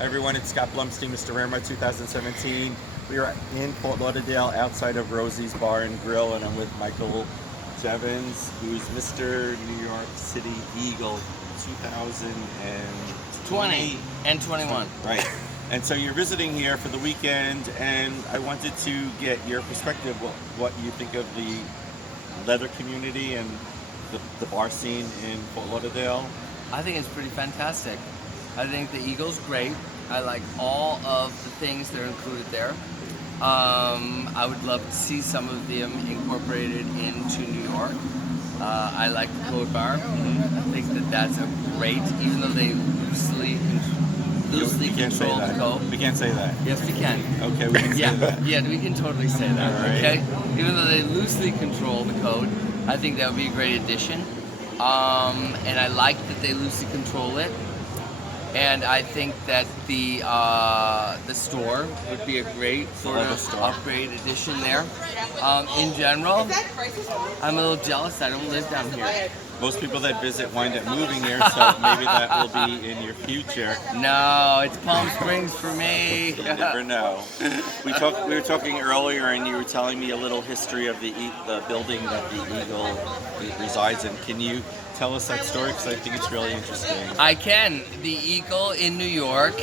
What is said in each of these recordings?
Everyone, it's Scott Blumstein, Mr. Rammer 2017. We are in Fort Lauderdale outside of Rosie's Bar and Grill, and I'm with Michael Jeavons, who's Mr. New York City Eagle 2020 and 21. Right. And so you're visiting here for the weekend, and I wanted to get your perspective, what you think of the leather community and the bar scene in Fort Lauderdale. I think it's pretty fantastic. I think the Eagle's great. I like all of the things that are included there. I would love to see some of them incorporated into New York. I like the Code Bar. I think that that's a great, even though they loosely control the code. We can't say that. Yes, we can. Okay, we can say that. Yeah, we can totally say that. All right. Okay, even though they loosely control the code, I think that would be a great addition. And I like that they loosely control it. And I think that the store would be a great sort of upgrade addition there. In general, I'm a little jealous I don't live down here. Most people that visit wind up moving here, so maybe that will be in your future. No, it's Palm Springs for me. You never know. We were talking earlier, and you were telling me a little history of the building that the Eagle resides in. Can you tell us that story? Because I think it's really interesting. I can. The Eagle in New York,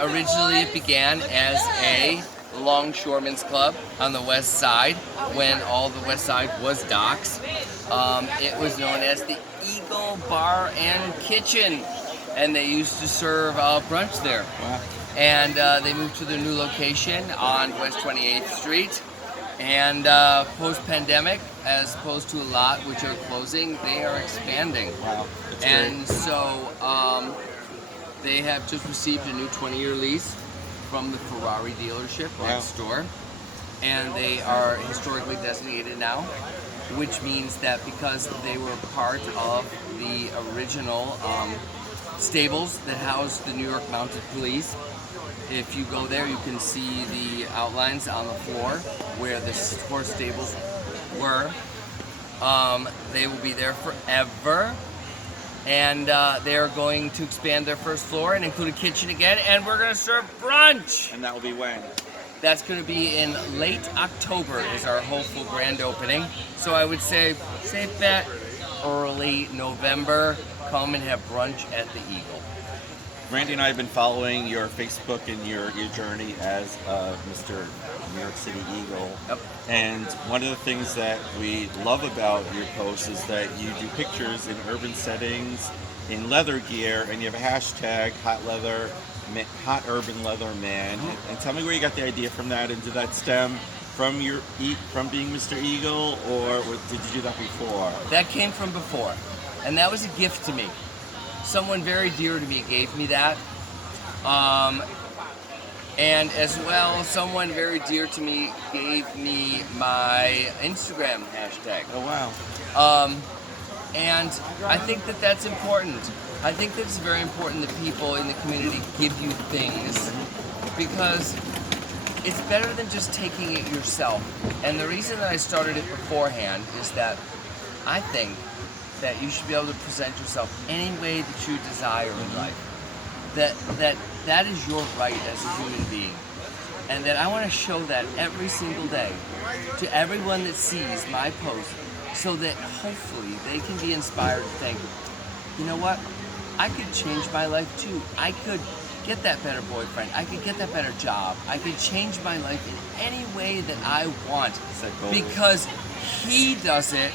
originally it began as a longshoremen's club on the west side when all the west side was docks. It was known as the Eagle Bar and Kitchen, and they used to serve brunch there. Wow. And they moved to their new location on West 28th Street. And post-pandemic, as opposed to a lot which are closing, they are expanding. Wow, that's and great. so they have just received a new 20-year lease from the Ferrari dealership next door. And they are historically designated now, which means that because they were part of the original stables that housed the New York Mounted Police, if you go there, you can see the outlines on the floor where the horse stables were. They will be there forever. And they are going to expand their first floor and include a kitchen again, and we're going to serve brunch. And that will be when? That's going to be in late October is our hopeful grand opening. So I would say, safe bet, early November, come and have brunch at the Eagle. Randy and I have been following your Facebook and your journey as Mr. New York City Eagle. Yep. And one of the things that we love about your posts is that you do pictures in urban settings, in leather gear, and you have a hashtag Hot Urban Leather Man. And tell me where you got the idea from that, and did that stem from being Mr. Eagle, or did you do that before? That came from before, and that was a gift to me. Someone very dear to me gave me that. And as well, someone very dear to me gave me my Instagram hashtag. Oh, wow. And I think that that's important. I think that it's very important that people in the community give you things, because it's better than just taking it yourself. And the reason that I started it beforehand is that I think that you should be able to present yourself any way that you desire in life. That is your right as a human being. And that I want to show that every single day to everyone that sees my post, so that hopefully they can be inspired to think, you know what, I could change my life too. I could get that better boyfriend. I could get that better job. I could change my life in any way that I want, because he does it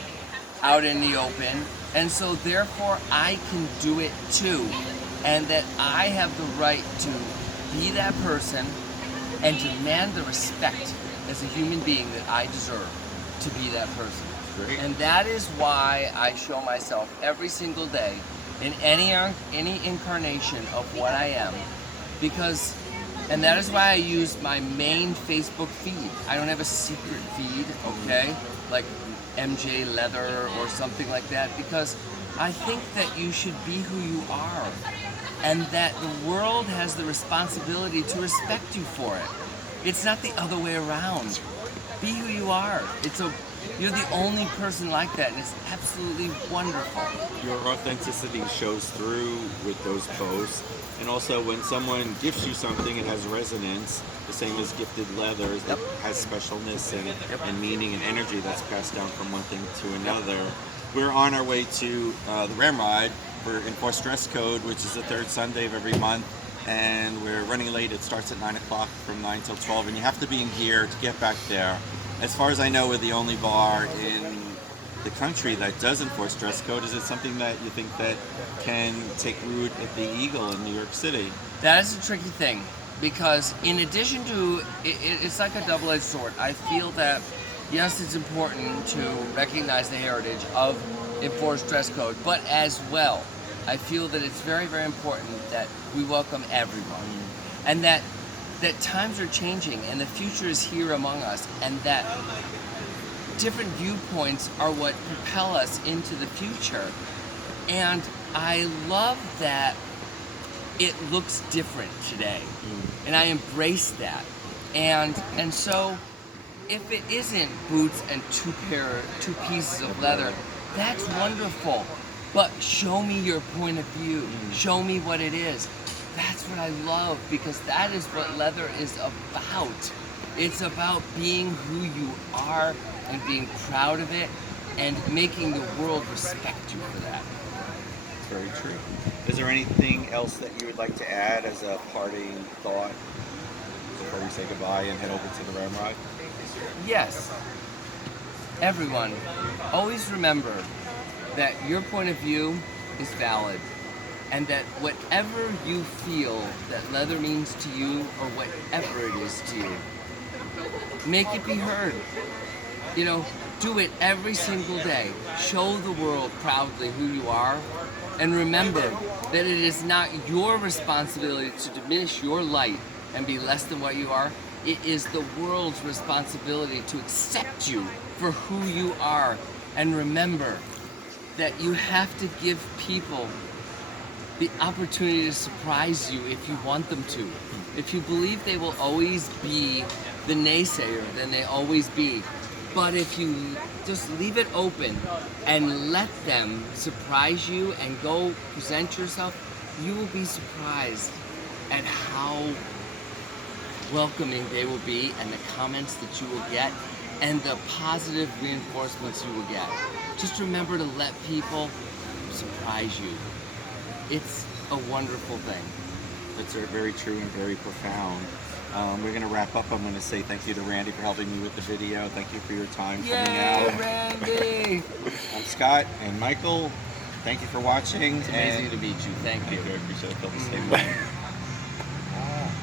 out in the open, and so therefore I can do it too, and that I have the right to be that person and demand the respect as a human being that I deserve to be that person. Great. And that is why I show myself every single day in any incarnation of what I am, and that is why I use my main Facebook feed. I don't have a secret feed, okay, like MJ Leather or something like that, because I think that you should be who you are, and that the world has the responsibility to respect you for it. It's not the other way around. Be who you are. You're the only person like that, and it's absolutely wonderful. Your authenticity shows through with those posts. And also, when someone gifts you something, it has resonance, the same as gifted leather. It Yep. has specialness and, Yep. and meaning and energy that's passed down from one thing to another. We're on our way to the Ramrod for Enforced Dress Code, which is the third Sunday of every month. And we're running late. It starts at 9 o'clock from 9 till 12. And you have to be in gear to get back there. As far as I know, we're the only bar in the country that does enforce dress code. Is it something that you think that can take root at the Eagle in New York City? That is a tricky thing, because in addition to, it's like a double-edged sword. I feel that, yes, it's important to recognize the heritage of enforced dress code, but as well, I feel that it's very, very important that we welcome everyone, and that times are changing, and the future is here among us, and that different viewpoints are what propel us into the future. And I love that it looks different today, and I embrace that. And so, if it isn't boots and two pieces of leather, that's wonderful. But show me your point of view. Show me what it is. That's what I love, because that is what leather is about. It's about being who you are and being proud of it and making the world respect you for that. It's very true. Is there anything else that you would like to add as a parting thought before we say goodbye and head over to the Ramrod? Yes. Everyone, always remember that your point of view is valid, and that whatever you feel that leather means to you, or whatever it is to you, make it be heard. You know, do it every single day. Show the world proudly who you are, and remember that it is not your responsibility to diminish your light and be less than what you are. It is the world's responsibility to accept you for who you are. And remember that you have to give people the opportunity to surprise you if you want them to. If you believe they will always be the naysayer, then they always be. But if you just leave it open and let them surprise you and go present yourself, you will be surprised at how welcoming they will be, and the comments that you will get, and the positive reinforcements you will get. Just remember to let people surprise you. It's a wonderful thing. That's very true and very profound. We're going to wrap up. I'm going to say thank you to Randy for helping me with the video. Thank you for your time coming out. Yay, Randy! I'm Scott and Michael. Thank you for watching. It's amazing to meet you. Thank you. I appreciate it. I feel the same way.